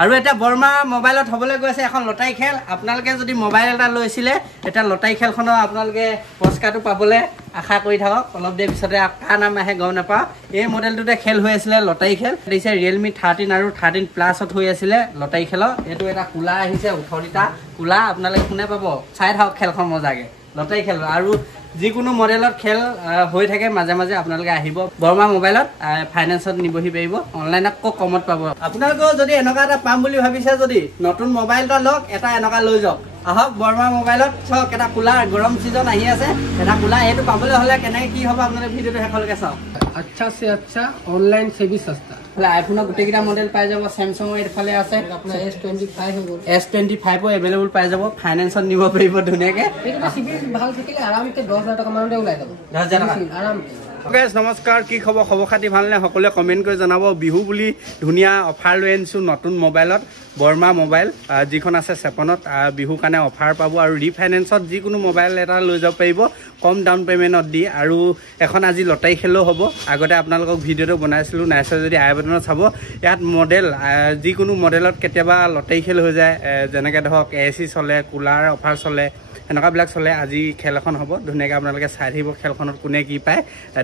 আৰু এটা বৰ্মা মোবাইলত হ'বলৈ গৈছে এখন লটাৰী খেল আপোনালোকে যদি মোবাইল এটা লৈছিলে এটা লটাৰী খেলখনৰ আপোনালোকে পুৰস্কাৰটো পাবলৈ আশা কৰি থাকক অলপ দেৰি পিছতে কাৰ নাম আহে গম নাপাওঁ এই মডেলটোতে খেল হৈ আছিলে লটাৰী খেল দিছে Realme 13 আৰু 13 প্লাছত হৈ আছিলে লটাৰী খেলৰ এইটো এটা কুলা আহিছে 18টা কুলা আপোনালোকে কোনে পাব চাই থাকক খেলখন মজাকে লটাৰী খেল আৰু যিকোনো মডেলত খেল হৈ থাকে মাজে মাজে আপোনালোকে আহিব বৰ্মা মোবাইলত ফাইনেন্সত নিবহি পাৰিব অনলাইনত কমত পাব আপোনালোকে যদি এনেকুৱা এটা পাম বুলি ভাবিছে যদি নতুন মোবাইল এটা লওক এটা এনেকুৱা লৈ যাওক আহক বৰ্মা মোবাইলত চাওক এটা কুলা গৰম সিজন আহি আছে এটা কুলা এইটো পাবলৈ হলে কেনেকৈ কি হ'ব আপোনালোকে ভিডিঅ'টো শেষলৈকে চাওক अच्छा से अच्छा ऑनलाइन से भी सस्ता आईफोन गोटेकिटा मॉडल पाई যাব স্যামসাং এর ফলে আছে अपना S25 हो गल S25 अवेलेबल पाई যাব ফাইনান্সত নিব পাৰিব ধুনিয়াকে এটা সিবিল ভাল থাকিলে আৰামতে 10000 টাকা মানতে ওলাই যাব 10000 টাকা আৰামতে গাইস নমস্কাৰ কি খবৰ খাতি ভালনে সকলোৱে কমেন্ট কৰি জনাব বিহু বুলি ধুনিয়া অফাৰ লৈ আনিছো নতুন মোবাইলত বৰ্মা মোবাইল যিখন আছে 56ত বিহু কাৰণে অফাৰ পাব আৰু ৰিফাইনেন্সত যিকোনো মোবাইল এটা লৈ যাব পাৰিব কম ডাউন পেমেন্টত দি আৰু এখন আজি লটাৰী খেলো হ'ব আগতে আপোনালোকক ভিডিঅটো বনাইছিলো নাইছে যদি আই বাটনত চাব ইয়াত মডেল যিকোনো মডেলত কেতিয়াবা লটাৰী খেল হৈ যায় যেনেকৈ ধৰক AC চলে কুলাৰ অফাৰ চলে এনেকুৱাবিলাক চলে আজি খেল এখন হ'ব ধুনীয়াকৈ আপোনালোকে চাই থাকিব খেলখনত কোনে কি পায়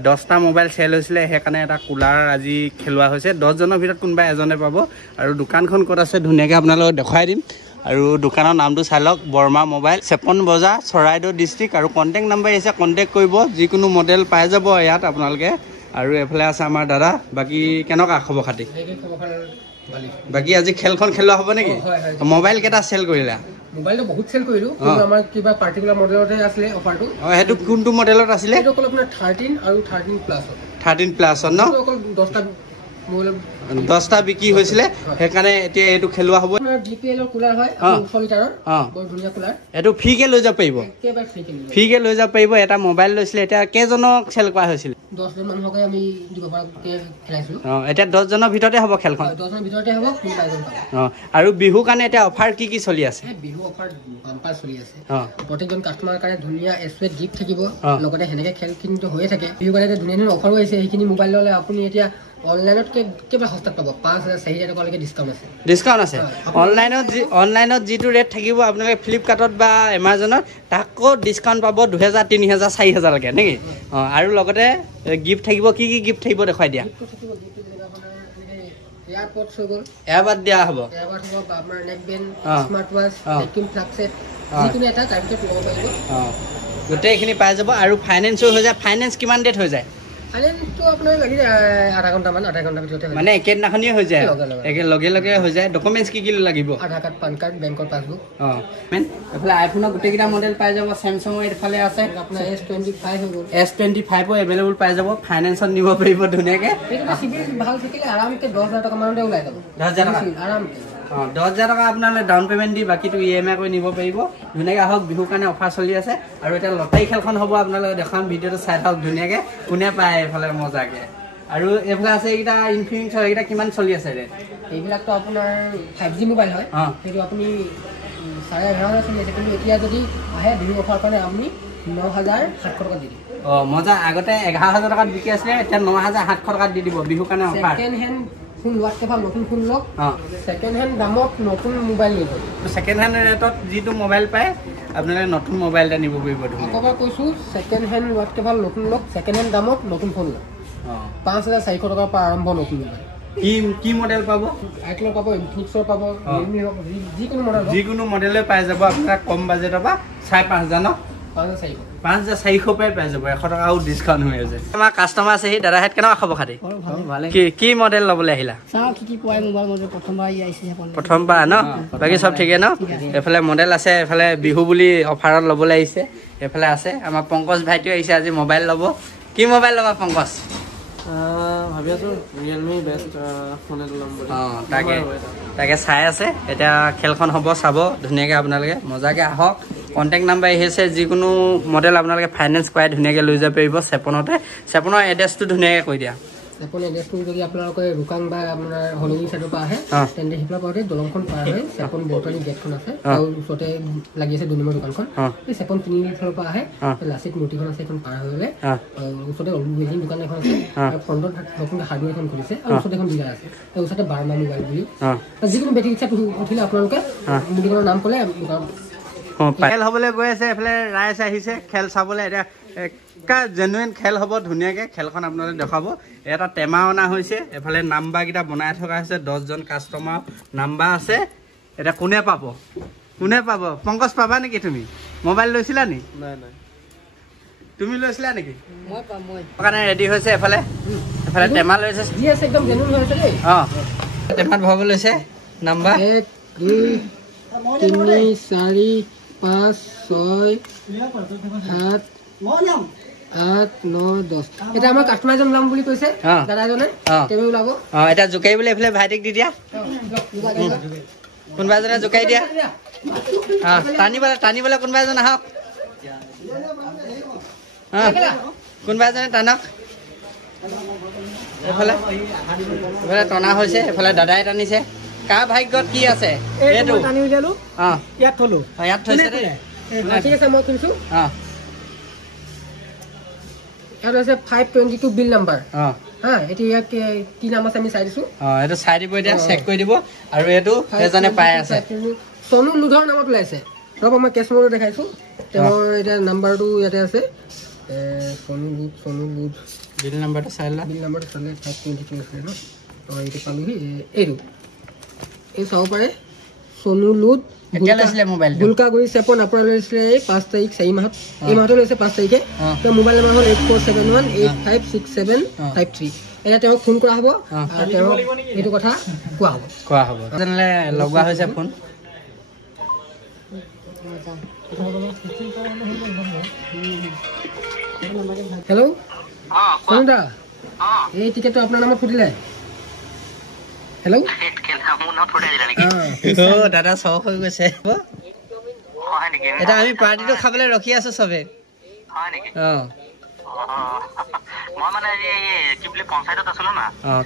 10টা মোবাইল চেল হৈছিলে সেইকাৰণে এটা কুলাৰ আজি খেলোৱা হৈছে 10 জনৰ ভিতৰত কোনোবা এজনে পাব আৰু দোকানখন ক'ত আছে ধুনীয়াকৈ আপোনালোকক দেখাই দিম আৰু দোকানৰ নামটো চাই লওক বৰ্মা মোবাইল 56 বজাৰ চৰাইদেউ ডিষ্ট্ৰিক্ট আৰু কন্টেক্ট নাম্বাৰ আছে কন্টেক্ট কৰিব যিকোনো মডেল পাই যাব ইয়াত আপোনালোকে আৰু এফালে আছে আমাৰ দাদা বাকি কেনেকুৱা খবৰ খাতি বাকি আজি খেলখন খেলোৱা হ'ব নেকি মোবাইল কেটা সেল কৰিলা মোবাইলটো বহুত সেল কৰিলো কিন্তু আমাৰ কিবা পাৰ্টিকুলাৰ মডেলতে আছিল অফাৰটো হেতু কোনটো মডেলত আছিল এইটো অকল আপোনাৰ 13 আৰু 13 প্লাস 13 প্লাস ন অকল 10টা মোবাইল 10টা বিক্ৰী হৈছিলে সেইকাৰণে এতিয়া এইটো খেলোৱা হ'ব BPL ৰ কুলাৰ হয় 8 লিটাৰৰ বৰ ধুনীয়া কুলাৰ এইটো ফ্ৰীকে লৈ যাব পাৰিব একেবাৰে ফ্ৰীকে লৈ যাব পাৰিব এটা মোবাইল লৈছিলে এতিয়া কেজনক চেল কৰা হৈছিল 10 জন মানুহকে আমি দিব পৰাকে খেলাইছো এতিয়া 10 জনৰ ভিতৰতে হ'ব খেলখন 10 জনৰ ভিতৰতে হ'ব কোন পাইজন আৰু বিহু কাৰণে এতিয়া অফাৰ কি চলি আছে বিহু অফাৰ বাম্পাৰ চলি আছে প্ৰত্যেকজন কাস্টমাৰৰ কাৰণে ধুনীয়া এছৱেট গিফট থাকিব লগতে হেনেকে খেল কিন্তু হৈয়ে থাকে বিহু কাৰণে ধুনীয়া অফাৰো আছে সেইখিনি মোবাইল ললে আপুনি এতিয়া অনলাইনত কেবা সস্তাত পাব 5000 4000 টকা লৈকে ডিসকাউন্ট আছে অনলাইনত যিটো ৰেট থাকিব আপোনালোকে ফ্লিপকাৰ্টত বা এমাজনত তাকো ডিসকাউন্ট পাব 2000 3000 4000 লৈকে নেকি আৰু লগতে গিফট থাকিব কি গিফট থাকিব দেখাই দিয়া এয়াৰপড সগল এয়াৰবাদ দিয়া হ'ব আপোনাৰ neckband smart watch vacuum plug set যিকোনো এটা টাইপত ল'ব পাৰিব গোটেইখিনি পাই যাব আৰু ফাইনান্সও হৈ যায় ফাইনান্স কিমান ডেট হৈ যায় ফাইনান্সটো আপোনাৰ লাগি আধা ঘণ্টা ভিতৰতে মানে একেদিনাখনিয়ে হৈ যায় লগে হৈ যায় ডকুমেন্টছ কি লাগিব আধাৰ কাৰ্ড পান কাৰ্ড বেংকৰ পাছবুক এফালে আইফোনৰ গোটেইকেইটা মডেল পাই যাব স্যামসাং এৰ ফালে আছে আপোনাৰ S25 হৈ গল S25 अवेलेबल পাই যাব ফাইনান্সত নিব পাৰিব ধুনীয়াকে এটা সিবিল ভাল থাকিলে আৰামতে 10000 টাকা মানতে ওলাই যাব 10000 টাকা আৰামতে 10000 টাকা আপোনালে ডাউন পেমেন্ট দি বাকিটো EMI কৰি নিব পাৰিব ধুনীয়াকে আহক বিহু কাৰণে অফাৰ চলি আছে আৰু এটা লটাৰী খেলখন হ'ব আপোনালোকে দেখাম ভিডিঅটো চাই থাকক ধুনীয়াকে কোনে পায় এফালে মজাকে আৰু এফালে আছে এইটা ইনফিনিক্স এইটা কিমান চলি আছে ৰে এইবিলাকটো আপোনাৰ 5G মোবাইল হয় সেইটো আপুনি 11.5 চলি আছে কিন্তু এতিয়া যদি আহে বিহু অফাৰ কাৰণে আপুনি 9700 টাকা দি দিব মজা আগতে 11000 টাকাত বিকি আছিল এতিয়া 9700 টাকাত দি দিব বিহু কাৰণে অফাৰ সেকেন্ড হ্যান্ড ফোন লোৱাতকে ভাল নতুন ফোন লওক সেকেন্ড হ্যান্ড দামত নতুন মোবাইল নিব সেকেন্ড হ্যান্ড ৰেটত যিটো মোবাইল পায় আপোনালোকে নতুন মোবাইল এটা নিব পাৰিব আকবাৰ কৈছো সেকেন্ড হ্যান্ড লোৱাতকে ভাল নতুন লওক সেকেন্ড হ্যান্ড দামত নতুন ফোন লওক 5400 টাকাৰ পৰা আৰম্ভ নতুন মোবাইল কি মডেল পাব আইক্লো পাব ইনফিনিক্সৰ পাব ৰিয়েলমি পাব যিকোনো মডেলে পাই যাব আপোনাৰ কম বাজেটৰ পৰা 5500 ন 5400 পাই যাব 100 টাকা আৰু ডিসকাউন্ট হৈ আছে আমাৰ কাস্টমাৰ আছে হি দাদা হেড কেনেকুৱা খবৰ খাতি ভালে কি মডেল লবলৈ আহিলা চাও কি পোৱাই মোবাইল মডেল প্ৰথমবাৰ ন বাকি সব ঠিকে ন এফালে মডেল আছে এফালে বিহু বুলি অফাৰত লবলৈ আহিছে এফালে আছে আমাৰ পংকজ ভাইটিও আহিছে আজি মোবাইল ল'ব কি মোবাইল ল'বা পংকজ ভাবি আছো Realme বেস্ট মডেল ল'ম বুলি তাকে চাই আছে এতিয়া খেলখন হ'ব চাব ধুনীয়াকৈ আপোনালোকে মজাকৈ আহক কন্টেক্ট নাম্বাৰ আহিছে যিকোনো মডেল আপোনালোকে ফাইনান্স কৰাই ধুনীয়াকৈ লৈ যাব পাৰিব 56তে 56ৰ এড্ৰেছটো ধুনীয়াকৈ কৈ দিয়া চেপন এড্ৰেছটো যদি আপোনালোকে ৰুকাং বা আপোনাৰ হলুঙি চাইডৰ পৰা আহে তেন্তে সেইফালৰ পৰা দলংখন পাৰ হৈ চেপন বৰ্তনী গেটখন আছে তাৰ ওচৰতে লাগি আছে 2 নম্বৰ দোকানখন এই চেপন 3 ফালৰ পৰা আহে লাচিত মূৰ্তিখন আছে এখন পাৰ হৈ গ'লে ওচৰতে ৱেল্ডিং দোকান এখন আছে আৰু ফ্ৰণ্টত নতুনকৈ হাৰ্ডৱেৰ এখন খুলিছে আৰু ওচৰতে এখন ডিলাৰ আছে তাৰ ওচৰতে বাৰ্মা মোবাইল বুলি যিকোনো বেটেৰী ৰিক্সাত উঠিলে আপোনালোকে দোকানৰ নাম ক'লে খেল হ'বলৈ গৈ আছে এফালে ৰাইজ আহিছে খেল চাবলৈ এতিয়া জেনুইন খেল হ'ব ধুনীয়াকৈ খেলখন আপোনালোকে দেখাব এটা টেমা অনা হৈছে এফালে নাম্বাৰকেইটা বনাই থকা হৈছে 10জন কাষ্টমাৰ নাম্বাৰ আছে এতিয়া কোনে পাব পংকজ পাবা নেকি তুমি মোবাইল লৈছিলা নি তুমি লৈছিলা নেকি কাৰণে ৰেডি হৈছে এফালে টেমা লৈছে টেমাত ভৰাব লৈছে নাম্বাৰ 1 2 3 4 5 6 7 8 9 10 এটা আমাৰ কাস্টমাৰজন লাম বুলি কৈছে দাদাজনে তেবে ওলাব এটা জুকাই বুলি এফালে ভাইটিক দি দিয়া কোনবা এজনে জুকাই দিয়া টানিবলে কোনবা এজন আহক কোনবা এজনে টানক এফালে টনা হৈছে এফালে দাদাই টানিছে কা ভাগ্যত কি আছে এইটো টানি উলিয়ালো ইয়াত থলো ইয়াত থৈছে দেই ঠিক আছে মই খুলিছো এটা আছে 522 বিল নাম্বাৰ এটি ইয়াত কি নাম আছে আমি চাই দিছো এটো চাই দিব এতিয়া চেক কৰি দিব আৰু এটো এজনে পাই আছে সনু লুধৰ নামত ওলাইছে ৰব মই কেছ মোড দেখাইছো তেওঁৰ এটা নাম্বাৰটো ইয়াতে আছে সনু লুধ বিল নাম্বাৰটো চাইলা বিল নাম্বাৰটো চালে 522 আছে ন এইটো পালোহি এইটো এই চাব পাৰে সনু লুধ এতিয়া লৈছিলে মোবাইল বুলকাগুৰি চেপন আপোনাৰ লৈছিলে 5 তাৰিখ 4 মাহত এই মাহটো লৈছে 5 তাৰিখে তো মোবাইল নম্বৰ হ'ল 8471856753 এটা তেওঁক ফোন কৰা হ'ব আৰু তেওঁ এইটো কথা কোৱা হ'ব তেনেহ'লে লগোৱা হৈছে ফোন হেল্ল' সনুদা এই টিকেটটো আপোনাৰ নামত ফুটিলে হেল্ল' দাদা চখ হৈ গৈছে এটা আমি পাৰ্টিটো খাবলৈ ৰখি আছো চবে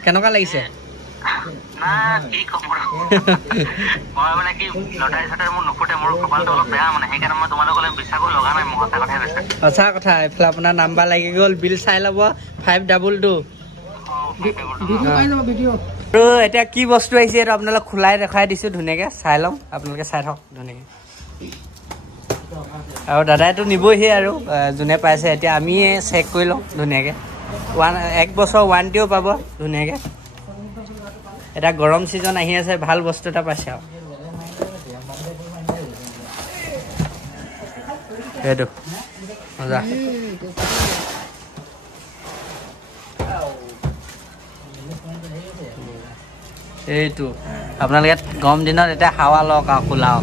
কেনেকুৱা লাগিছে সঁচা কথা এইফালে আপোনাৰ নাম্বাৰ লাগি গ'ল বিল চাই ল'ব 522 আৰু এতিয়া কি বস্তু আহিছে এইটো আপোনালোক খোলাই দেখাই দিছো ধুনীয়াকে চাই লওঁ আপোনালোকে চাই থাকক ধুনীয়াকে আৰু দাদাইতো নিবহি আৰু যোনে পাইছে এতিয়া আমি চেক কৰি লওঁ ধুনীয়াকে 1 বছৰ ৱাৰেণ্টিও পাব ধুনীয়াকে এটা গৰম চিজন আহি আছে ভাল বস্তু এটা পাইছে আৰু এইটো মজা এইটো আপোনালোকে গৰম দিনত এতিয়া হাৱা লওক আৰু খোলাওক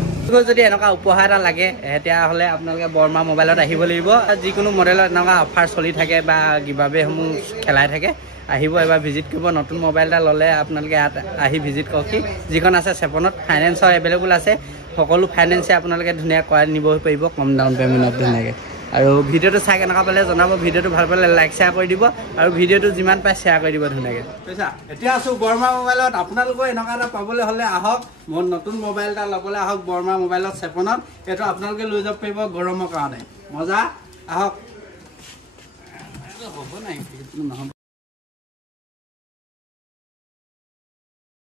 যদি এনেকুৱা উপহাৰ এটা লাগে তেতিয়াহ'লে আপোনালোকে বৰ্মা মোবাইলত আহিব লাগিব যিকোনো মডেলত এনেকুৱা অফাৰ চলি থাকে বা গিভাৱেসমূহ খেলাই থাকে আহিব এবাৰ ভিজিট কৰিব নতুন মোবাইল এটা ল'লে আপোনালোকে ইয়াত আহি ভিজিট কৰক যিখন আছে চেপনত ফাইনেন্সৰ এভেইলেবল আছে সকলো ফাইনেন্সে আপোনালোকে ধুনীয়া কৰাই নিব পাৰিব কম ডাউন পে'মেণ্টত ধুনীয়াকৈ আৰু ভিডিঅ'টো চাই কেনেকুৱা পালে জনাব ভিডিঅ'টো ভাল পালে লাইক শ্বেয়াৰ কৰি দিব আৰু ভিডিঅ'টো যিমান পায় শ্বেয়াৰ কৰি দিব ধুনীয়াকৈ বুজিছা এতিয়া আছোঁ বৰ্মা মোবাইলত আপোনালোকৰ এনেকুৱা এটা পাবলৈ হ'লে আহক মোৰ নতুন মোবাইল এটা ল'বলৈ আহক বৰ্মা মোবাইলত চেপনত এইটো আপোনালোকে লৈ যাব পাৰিব গৰমৰ কাৰণে মজা আহক হ'ব নাই নহ'ব